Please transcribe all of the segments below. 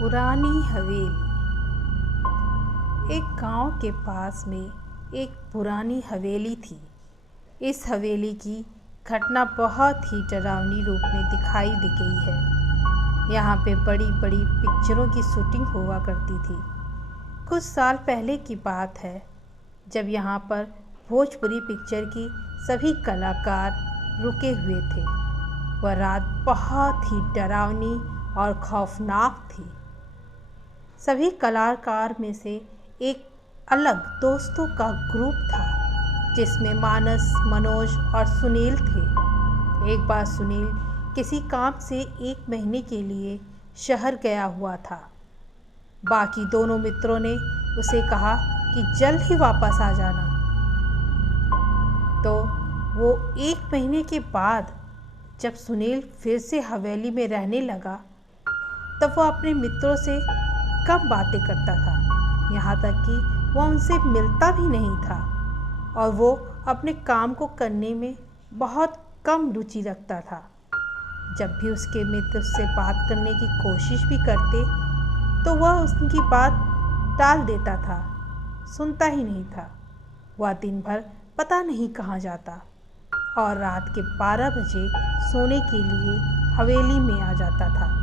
पुरानी हवेली। एक गांव के पास में एक पुरानी हवेली थी। इस हवेली की घटना बहुत ही डरावनी रूप में दिखाई दे गई है। यहाँ पे बड़ी बड़ी पिक्चरों की शूटिंग हुआ करती थी। कुछ साल पहले की बात है, जब यहाँ पर भोजपुरी पिक्चर की सभी कलाकार रुके हुए थे। वह रात बहुत ही डरावनी और खौफनाक थी। सभी कलाकार में से एक अलग दोस्तों का ग्रुप था, जिसमें मानस, मनोज और सुनील थे। एक बार सुनील किसी काम से 1 महीने के लिए शहर गया हुआ था। बाकी दोनों मित्रों ने उसे कहा कि जल्द ही वापस आ जाना। तो वो 1 महीने के बाद जब सुनील फिर से हवेली में रहने लगा, तब वो अपने मित्रों से कम बातें करता था। यहाँ तक कि वह उनसे मिलता भी नहीं था और वो अपने काम को करने में बहुत कम रुचि रखता था। जब भी उसके मित्र उससे बात करने की कोशिश भी करते तो वह उनकी बात टाल देता था, सुनता ही नहीं था। वह दिन भर पता नहीं कहाँ जाता और रात के 12 बजे सोने के लिए हवेली में आ जाता था।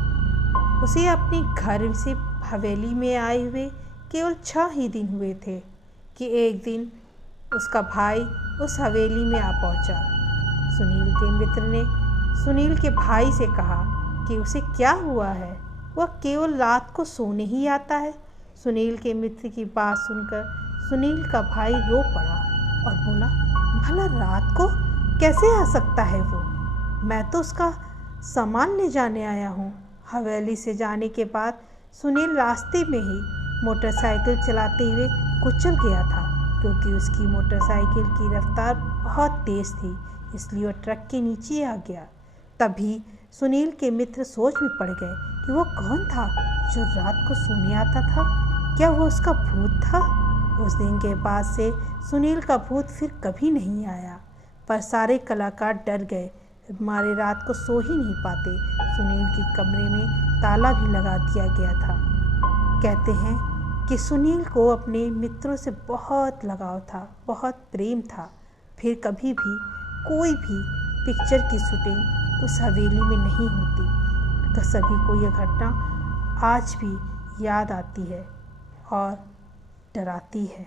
उसे अपने घर से हवेली में आए हुए केवल 6 ही दिन हुए थे कि एक दिन उसका भाई उस हवेली में आ पहुंचा। सुनील के मित्र ने सुनील के भाई से कहा कि उसे क्या हुआ है, वह केवल रात को सोने ही आता है। सुनील के मित्र की बात सुनकर सुनील का भाई रो पड़ा और बोला, भला रात को कैसे आ सकता है वो? मैं तो उसका सामान ले जाने आया हूँ। हवेली से जाने के बाद सुनील रास्ते में ही मोटरसाइकिल चलाते हुए कुचल गया था, क्योंकि उसकी मोटरसाइकिल की रफ्तार बहुत तेज़ थी, इसलिए वह ट्रक के नीचे आ गया। तभी सुनील के मित्र सोच में पड़ गए कि वो कौन था जो रात को सोने आता था। क्या वो उसका भूत था? उस दिन के बाद से सुनील का भूत फिर कभी नहीं आया। पर सारे कलाकार डर गए, हमारे रात को सो ही नहीं पाते। सुनील के कमरे में ताला भी लगा दिया गया था। कहते हैं कि सुनील को अपने मित्रों से बहुत लगाव था, बहुत प्रेम था। फिर कभी भी कोई भी पिक्चर की शूटिंग उस हवेली में नहीं होती। तो सभी को यह घटना आज भी याद आती है और डराती है।